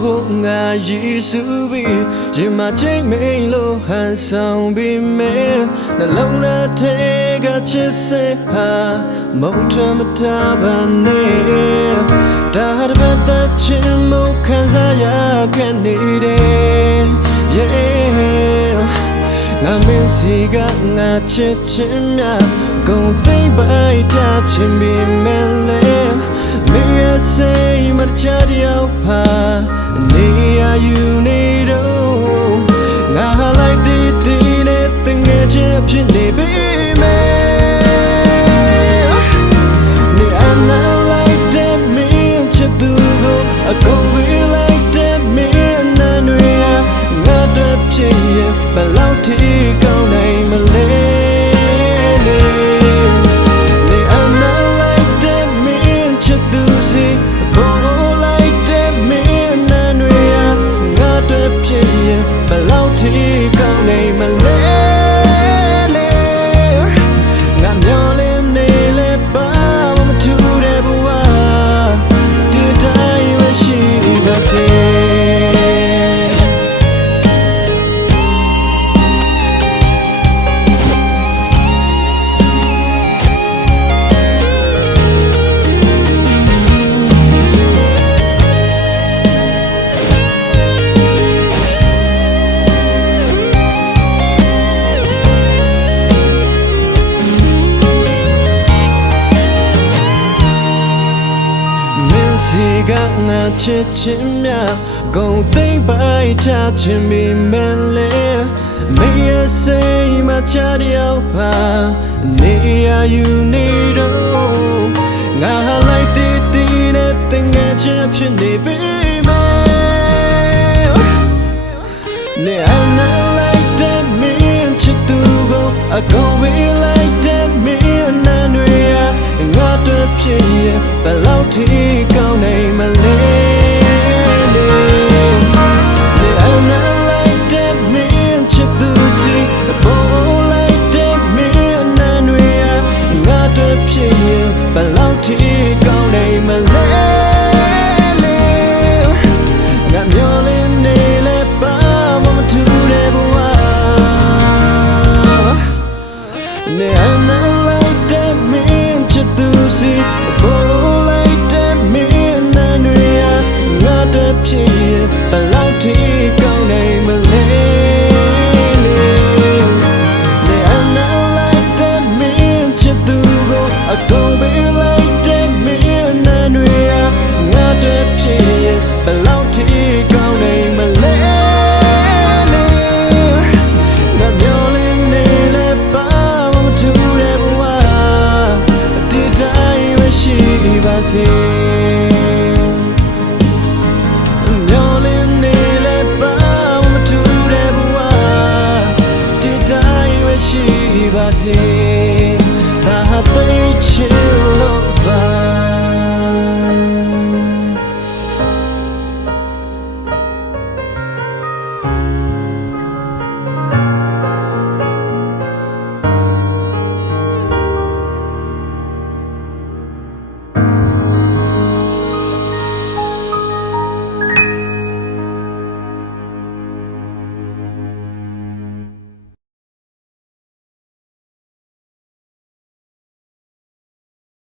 ဖို့ငါရည်စူးပြီးရင်မချိန်မိန်လို့ဟန်ဆောင်ပြီးမယ်နှလုံးသားထဲကချစ်စေဟာမုန်းထမထားပါနဲ့ဒါတပတ်သက်ချင်မှုခံစားရခဲ့နေတယ် yeah ငါမင်းစီကငါချစ်ချင်များကုန်သိမ့်ပိုက်ထားချင်ပြီးမယ်လေမင်းရဲ့စိတ်မချရရောက်ပါနေရယူနေတော့ငါလိုက်တည်တည်နဲ့တငယ်ချင်းဖြစ်နေပြီမယ်နေအနာလိုက်တဲ့မင်းချစ်သူကိုအကုန်ဝေးလိုက်တဲ့မင်းနာနွေငါတို့ဖြစ်ရဲ့ဘယ်လောက်ထိကောင်းနိုင်မလဲဘယ်လောက်ထိကောင်းနေမလဲငါမျောလင်းနေလဲပါမထူတဲ့ဘဝဒီတိုင်းပဲရှိပါစေစီကငါချစ်ချင်များကုန်သိမ့်ပိုက်ချချင်မိမယ်လေမင်းရဲ့စိတ်မချရရောက်ပါနေရယူနေတော့ငါလိုက်တည်တည်နဲ့တငယ်ချင်းဖြစ်နေပြီမယ်နေအနာလိုက်တဲ့မင်းချစ်သူကိုအကုန်ဝေးလိုက်တဲ့မင်းနာနွေငါတို့ဖြစ်ရဲ့ဘယ်လောက်ထိကောင်းနိုင်မလဲ